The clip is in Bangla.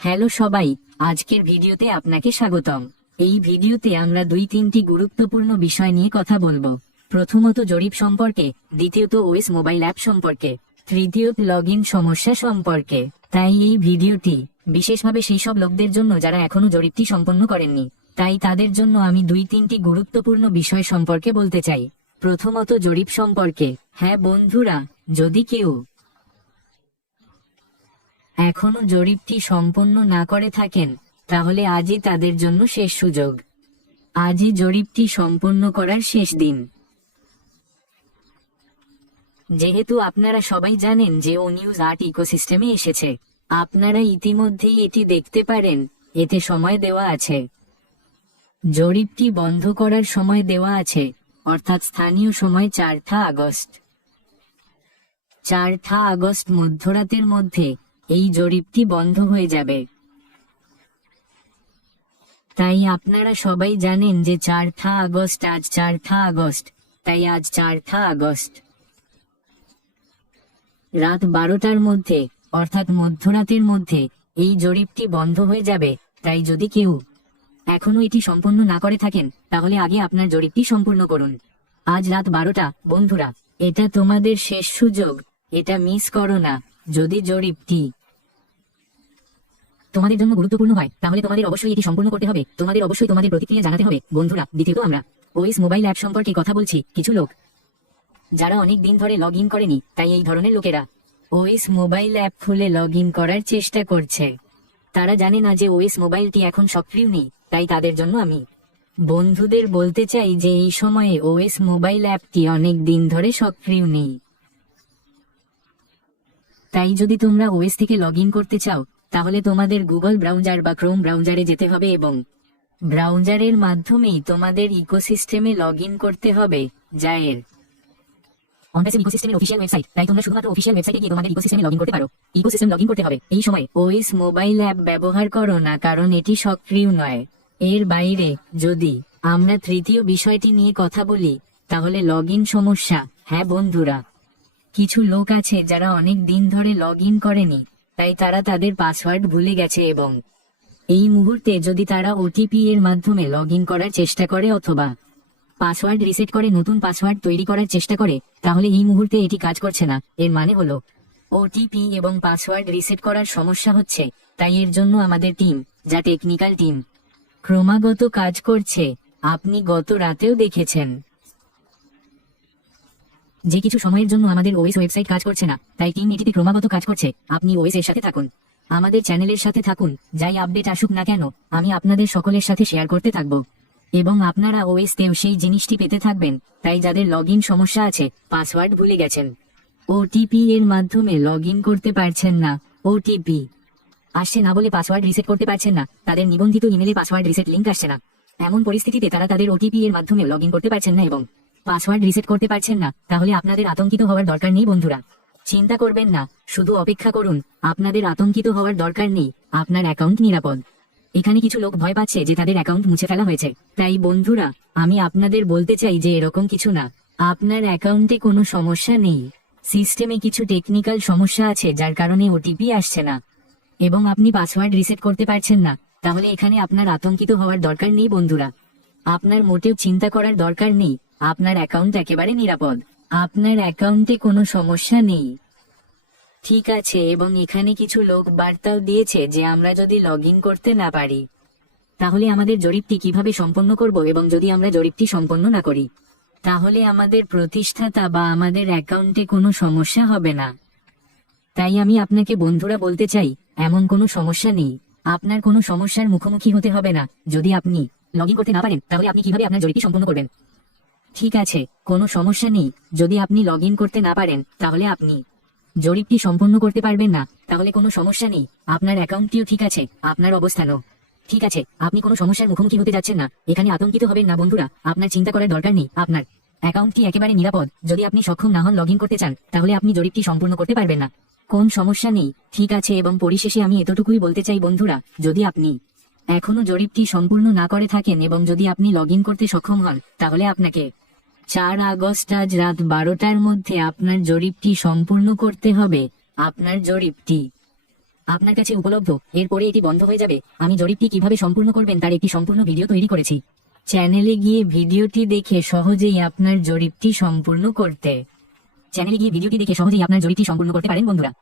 হ্যালো সবাই, আজকের ভিডিওতে আপনাকে স্বাগতম। এই ভিডিওতে আমরা 2-3টি গুরুত্বপূর্ণ বিষয় নিয়ে কথা বলবো। প্রথমত জরিপ সম্পর্কে, দ্বিতীয়ত ওএস মোবাইল অ্যাপ সম্পর্কে, তৃতীয়ত লগইন সমস্যা সম্পর্কে। তাই এই ভিডিওটি বিশেষভাবে সেই সব লোকদের জন্য যারা এখনো জরিপটি সম্পন্ন করেননি। তাই তাদের জন্য আমি 2-3টি গুরুত্বপূর্ণ বিষয় সম্পর্কে বলতে চাই। প্রথমত জরিপ সম্পর্কে। হ্যাঁ বন্ধুরা, যদি কেউ এখনো জরিপটি সম্পন্ন না করে থাকেন, তাহলে আজই তাদের জন্য শেষ সুযোগ। আজই জরিপটি সম্পন্ন করার শেষ দিন। যেহেতু আপনারা সবাই জানেন যে ও নিউজ আর্ট ইকোসিস্টেমে এসেছে, আপনারা ইতিমধ্যেই এটি দেখতে পারেন। এতে সময় দেওয়া আছে। জরিপটি বন্ধ করার সময় দেওয়া আছে, অর্থাৎ স্থানীয় সময় 4 আগস্ট। 4 আগস্ট মধ্যরাতের মধ্যে এই জরিপটি বন্ধ হয়ে যাবে। তাই আপনারা সবাই জানেন যে 4 আগস্ট, আজ 4 আগস্ট, তাই আজ 4 আগস্ট রাত 12টার মধ্যে, অর্থাৎ মধ্যরাতের মধ্যে এই জরিপটি বন্ধ হয়ে যাবে। তাই যদি কেউ এখনো এটি সম্পূর্ণ না করে থাকেন, তাহলে আগে আপনার জরিপটি সম্পূর্ণ করুন। আজ রাত 12টা বন্ধুরা, এটা তোমাদের শেষ সুযোগ, এটা মিস করো না। যদি জরিপটি তোমাদের জন্য গুরুত্বপূর্ণ হয়, তাহলে তোমাদের অবশ্যই এটি সম্পূর্ণ করতে হবে। তোমাদের অবশ্যই তোমাদের প্রতিক্রিয়া জানাতে হবে বন্ধুরা। দ্বিতীয়ত আমরা ওএস মোবাইল অ্যাপ সম্পর্কে কথা বলছি। কিছু লোক যারা অনেক দিন ধরে লগ ইন করেনি, তাই এই ধরনের লোকেরা ওএস মোবাইল অ্যাপ খুলে লগ ইন করার চেষ্টা করছে। তারা জানে না যে ওএস মোবাইলটি এখন সক্রিয় নেই। তাই তাদের জন্য আমি বন্ধুদের বলতে চাই যে এই সময়ে ওএস মোবাইল অ্যাপটি অনেক দিন ধরে সক্রিয় নেই। তাই যদি তোমরা ওএস থেকে লগ ইন করতে চাও, তাহলে তোমাদের গুগল ব্রাউজার বা ক্রোম ব্রাউজারে যেতে হবে এবং ব্রাউজারের মাধ্যমেই তোমাদের ইকোসিস্টেমে লগ ইন করতে হবে, যা এর অনপ্যাসিভ ইকোসিস্টেমের অফিসিয়াল ওয়েবসাইট। তাই তোমরা শুধুমাত্র অফিসিয়াল ওয়েবসাইটে গিয়ে তোমাদের ইকোসিস্টেমে লগ ইন করতে পারো। ইকোসিস্টেম লগ ইন করতে হবে। এই সময় ওএস মোবাইল অ্যাপ ব্যবহার করো না, কারণ এটি সক্রিয় নয়। এর বাইরে যদি আমরা তৃতীয় বিষয়টি নিয়ে কথা বলি, তাহলে লগ ইন সমস্যা। হ্যাঁ বন্ধুরা, কিছু লোক আছে যারা অনেক দিন ধরে লগ ইন করেনি, তাই তারা তাদের পাসওয়ার্ড ভুলে গেছে এবং এই মুহূর্তে যদি তারা ওটিপি এর মাধ্যমে লগ ইন করার চেষ্টা করে অথবা পাসওয়ার্ড রিসেট করে নতুন পাসওয়ার্ড তৈরি করার চেষ্টা করে, তাহলে এই মুহূর্তে এটি কাজ করছে না। এর মানে হলো ওটিপি এবং পাসওয়ার্ড রিসেট করার সমস্যা হচ্ছে। তাই এর জন্য আমাদের টিম, যা টেকনিক্যাল টিম, ক্রমাগত কাজ করছে। আপনি গত রাতেও দেখেছেন যে কিছু সময়ের জন্য আমাদের ওএস ওয়েবসাইট কাজ করছে না, তাই টিম এটিতে ক্রমাগত কাজ করছে। আপনি ওএস এর সাথে থাকুন, আমাদের চ্যানেলের সাথে থাকুন। যাই আপডেট আসুক না কেন, আমি আপনাদের সকলের সাথে শেয়ার করতে থাকব এবং আপনারা ওএস তেও সেই জিনিসটি পেতে থাকবেন। তাই যাদের লগ ইন সমস্যা আছে, পাসওয়ার্ড ভুলে গেছেন, ওটিপি এর মাধ্যমে লগ ইন করতে পারছেন না, ওটিপি আসছে না বলে পাসওয়ার্ড রিসেট করতে পারছেন না, তাদের নিবন্ধিত ইমেলে পাসওয়ার্ড রিসেট লিংক আসছে না, এমন পরিস্থিতিতে তারা তাদের ওটিপি এর মাধ্যমে লগ ইন করতে পারছেন না এবং পাসওয়ার্ড রিসেট করতে পারছেন না, তাহলে আপনাদের আতঙ্কিত হওয়ার দরকার নেই বন্ধুরা। চিন্তা করবেন না, শুধু অপেক্ষা করুন। আপনাদের আতঙ্কিত হওয়ার দরকার নেই, আপনার অ্যাকাউন্ট নিরাপদ। এখানে কিছু লোক ভয় পাচ্ছে যে তাদের অ্যাকাউন্ট মুছে ফেলা হয়েছে। তাই বন্ধুরা, আমি আপনাদের বলতে চাই যে এরকম কিছু না। আপনার অ্যাকাউন্টে কোনো সমস্যা নেই, সিস্টেমে কিছু টেকনিক্যাল সমস্যা আছে যার কারণে ওটিপি আসছে না এবং আপনি পাসওয়ার্ড রিসেট করতে পারছেন না। তাহলে এখানে আপনার আতঙ্কিত হওয়ার দরকার নেই বন্ধুরা। আপনার মোটেও চিন্তা করার দরকার নেই, আপনার অ্যাকাউন্ট একেবারে নিরাপদ। আপনার অ্যাকাউন্টে কোনো সমস্যা নেই, ঠিক আছে। এবং এখানে কিছু লোক বার্তাও দিয়েছে যে আমরা যদি লগ ইন করতে না পারি, তাহলে আমাদের জরিপটি কিভাবে সম্পন্ন করব, এবং যদি আমরা জরিপটি সম্পন্ন না করি, তাহলে আমাদের প্রতিষ্ঠাতা বা আমাদের অ্যাকাউন্টে কোনো সমস্যা হবে না। তাই আমি আপনাকে বন্ধুরা বলতে চাই, এমন কোনো সমস্যা নেই। আপনার কোনো সমস্যার মুখোমুখি হতে হবে না। যদি আপনি লগ ইন করতে না পারেন, তাহলে আপনি কিভাবে আপনার জরিপটি সম্পন্ন করবেন? ঠিক আছে, কোনো সমস্যা নেই। যদি আপনি লগ ইন করতে না পারেন, তাহলে আপনি জরিপটি সম্পন্ন করতে পারবেন না, তাহলে কোনো সমস্যা নেই। আপনার অ্যাকাউন্টটিও ঠিক আছে, আপনার অবস্থানও ঠিক আছে, আপনি কোনো সমস্যার মুখোমুখি হতে যাচ্ছেন না। এখানে আতঙ্কিত হবেন না বন্ধুরা, আপনার চিন্তা করার দরকার নেই। আপনার অ্যাকাউন্টটি একেবারে নিরাপদ। যদি আপনি সক্ষম না হন লগ ইন করতে চান, তাহলে আপনি জরিপটি সম্পূর্ণ করতে পারবেন না। কোন সমস্যা নেই, ঠিক আছে। এবং পরিশেষে আমি এতটুকুই বলতে চাই বন্ধুরা, যদি আপনি এখনো জরিপটি সম্পূর্ণ না করে থাকেন এবং যদি আপনি লগ ইন করতে সক্ষম হন, তাহলে আপনাকে 4 আগস্ট আজ রাত 12টার মধ্যে আপনার জরিপটি সম্পূর্ণ করতে হবে। আপনার জরিপটি আপনার কাছে উপলব্ধ, এরপরে এটি বন্ধ হয়ে যাবে। আমি জরিপটি কিভাবে সম্পূর্ণ করবেন তার একটি সম্পূর্ণ ভিডিও তৈরি করেছি। চ্যানেলে গিয়ে ভিডিওটি দেখে সহজেই আপনার জরিপটি সম্পূর্ণ করতে পারেন বন্ধুরা।